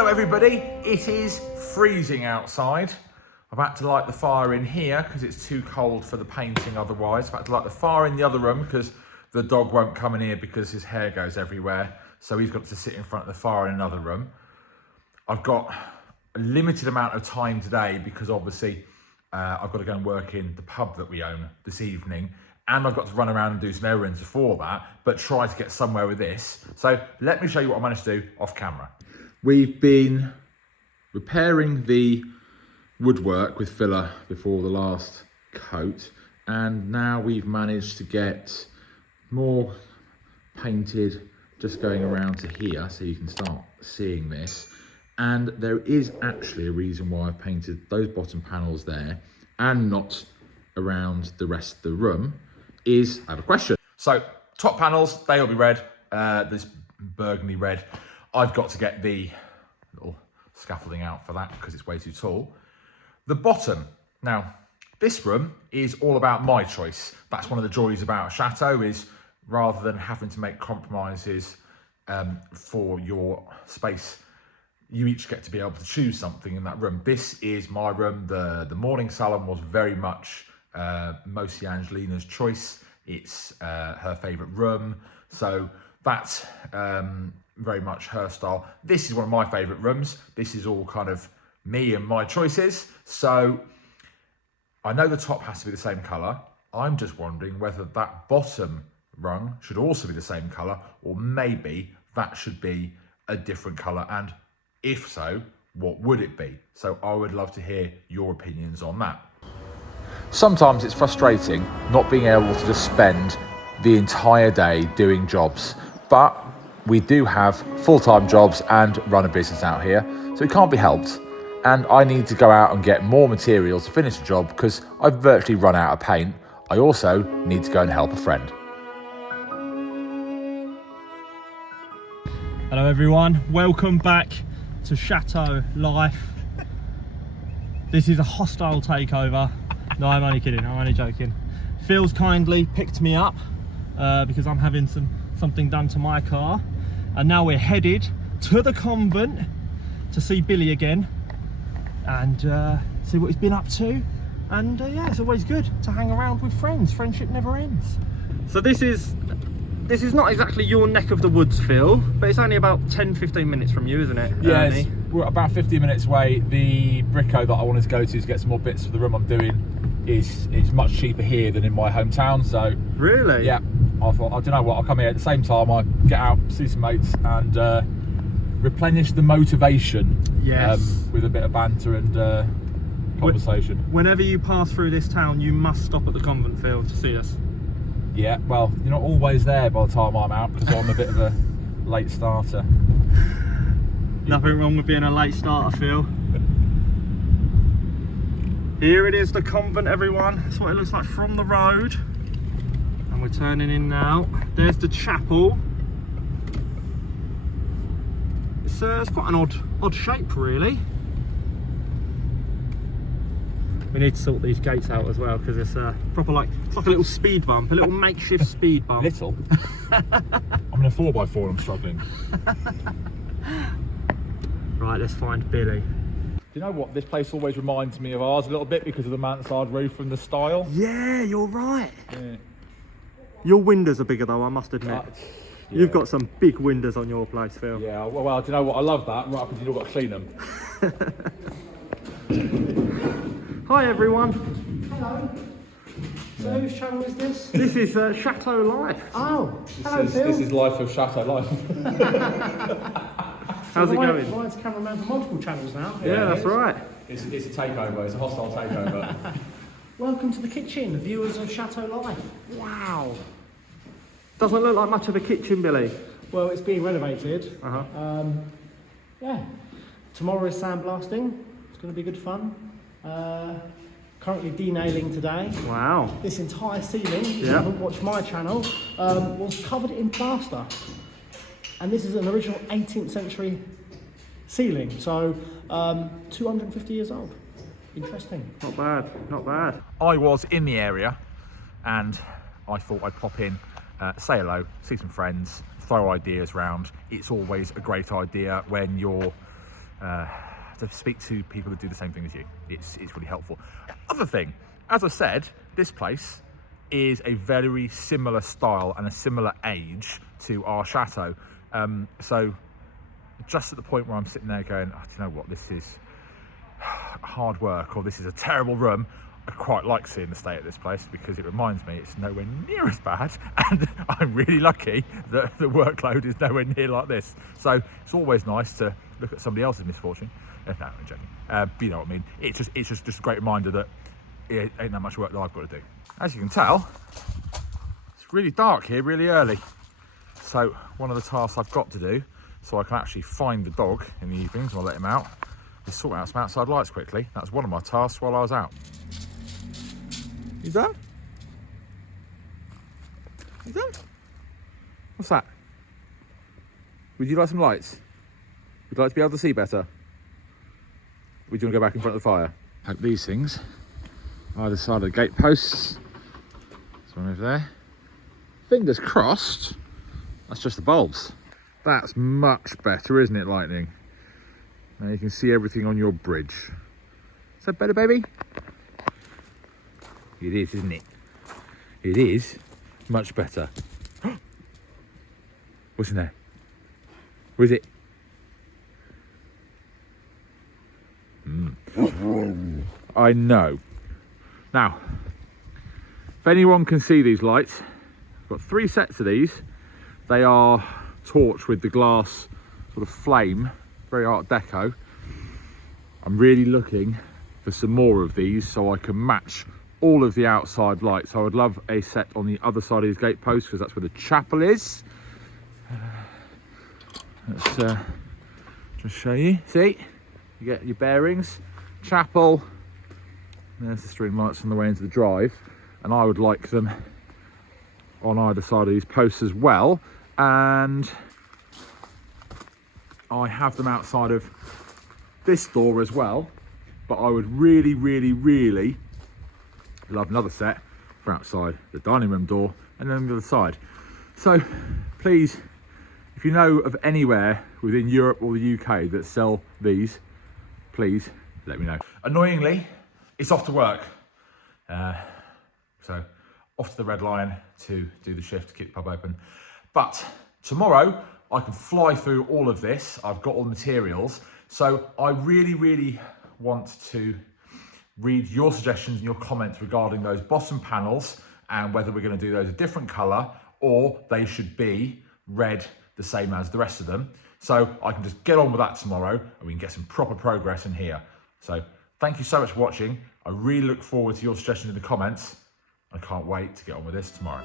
Hello everybody, it is freezing outside. I've had to light the fire in here because it's too cold for the painting otherwise. I've had to light the fire in the other room because the dog won't come in here because his hair goes everywhere. So he's got to sit in front of the fire in another room. I've got a limited amount of time today because obviously I've got to go and work in the pub that we own this evening. And I've got to run around and do some errands before that, but try to get somewhere with this. So let me show you what I managed to do off camera. We've been repairing the woodwork with filler before the last coat, and now we've managed to get more painted just going around to here, so you can start seeing this. And there is actually a reason why I've painted those bottom panels there and not around the rest of the room. I have a question. So top panels, they'll be red, this burgundy red. I've got to get the little scaffolding out for that because it's way too tall. The bottom, now this room is all about my choice. That's one of the joys about a chateau, is rather than having to make compromises for your space, you each get to be able to choose something in that room. This is my room. The morning salon was very much mostly Angelina's choice. It's her favourite room, so that's very much her style. This is one of my favourite rooms. This is all kind of me and my choices. So I know the top has to be the same colour. I'm just wondering whether that bottom rung should also be the same colour, or maybe that should be a different colour, and if so, what would it be? So I would love to hear your opinions on that. Sometimes it's frustrating not being able to just spend the entire day doing jobs, but we do have full-time jobs and run a business out here, so it can't be helped. And I need to go out and get more materials to finish the job because I've virtually run out of paint. I also need to go and help a friend. Hello everyone, welcome back to Chateau Life. This is a hostile takeover. No, I'm only kidding, I'm only joking. Phil's kindly picked me up because I'm having something done to my car. And now we're headed to the convent to see Billy again and see what he's been up to. And yeah, it's always good to hang around with friends. Friendship never ends. So this is not exactly your neck of the woods, Phil, but it's only about 10-15 minutes from you, isn't it? Yes, we're about 15 minutes away. The Brico that I wanted to go to get some more bits for the room I'm doing is much cheaper here than in my hometown. So really, yeah, I thought, I don't know what, I'll come here at the same time. I get out, see some mates, and replenish the motivation. Yes, with a bit of banter and conversation. Whenever you pass through this town, you must stop at the convent, Phil, to see us. Yeah, well, you're not always there by the time I'm out because I'm a bit of a late starter. Nothing wrong with being a late starter, Phil. Here it is, the convent, everyone. That's what it looks like from the road. And we're turning in now. There's the chapel. It's quite an odd shape, really. We need to sort these gates out as well because it's proper it's like a little speed bump, a little makeshift speed bump. Little? I'm in a 4x4 and I'm struggling. Right, let's find Billy. Do you know what? This place always reminds me of ours a little bit because of the mansard roof and the style. Yeah, you're right. Yeah. Your windows are bigger though, I must admit. Yeah. You've got some big windows on your place, Phil. Yeah, well, do you know what? I love that. Right, because you've got to clean them. Hi everyone. Hello. So whose channel is this? This is Chateau Life. Oh, hello Phil. This is Life of Chateau Life. How's it going? Ryan's cameraman for multiple channels now. Yeah, that's right. It's a takeover. It's a hostile takeover. Welcome to the kitchen, viewers of Chateau Life. Wow. Doesn't look like much of a kitchen, Billy. Well, it's being renovated. Uh-huh. Yeah. Tomorrow is sandblasting. It's going to be good fun. Currently denailing today. Wow. This entire ceiling, if you haven't watched my channel, was covered in plaster. And this is an original 18th century ceiling. So 250 years old. Interesting. Not bad, not bad. I was in the area and I thought I'd pop in, say hello, see some friends, throw ideas round. It's always a great idea when you're to speak to people that do the same thing as you. It's really helpful. Other thing, as I said, this place is a very similar style and a similar age to our chateau. So just at the point where I'm sitting there going, oh, do you know what, this is hard work, or this is a terrible room, I quite like seeing the state of this place because it reminds me it's nowhere near as bad, and I'm really lucky that the workload is nowhere near like this. So it's always nice to look at somebody else's misfortune. No, I'm joking. But you know what I mean. It's just a great reminder that it ain't that much work that I've got to do. As you can tell, it's really dark here really early. So one of the tasks I've got to do, so I can actually find the dog in the evenings when I let him out, is sort out some outside lights quickly. That's one of my tasks while I was out. You done? You done? What's that? Would you like some lights? Would you like to be able to see better? Would you want to go back in front of the fire? Hope these things, either side of the gate posts. There's one over there. Fingers crossed, that's just the bulbs. That's much better, isn't it, Lightning? Now you can see everything on your bridge. Is that better, baby? It is, isn't it? It is much better. What's in there? Where is it? I know. Now, if anyone can see these lights, I've got 3 sets of these. They are torched with the glass sort of flame, very Art Deco. I'm really looking for some more of these so I can match all of the outside lights. I would love a set on the other side of these gate posts because that's where the chapel is. Let's just show you. See, you get your bearings, chapel. There's the string lights on the way into the drive, and I would like them on either side of these posts as well. And I have them outside of this door as well, but I would really, really, really love another set for outside the dining room door and then the other side. So please, if you know of anywhere within Europe or the UK that sell these, please let me know. Annoyingly, it's off to work. So off to the Red Lion to do the shift to keep the pub open. But tomorrow I can fly through all of this. I've got all the materials. So I really, really want to read your suggestions and your comments regarding those bottom panels and whether we're going to do those a different colour or they should be red the same as the rest of them. So I can just get on with that tomorrow and we can get some proper progress in here. So thank you so much for watching. I really look forward to your suggestions in the comments. I can't wait to get on with this tomorrow.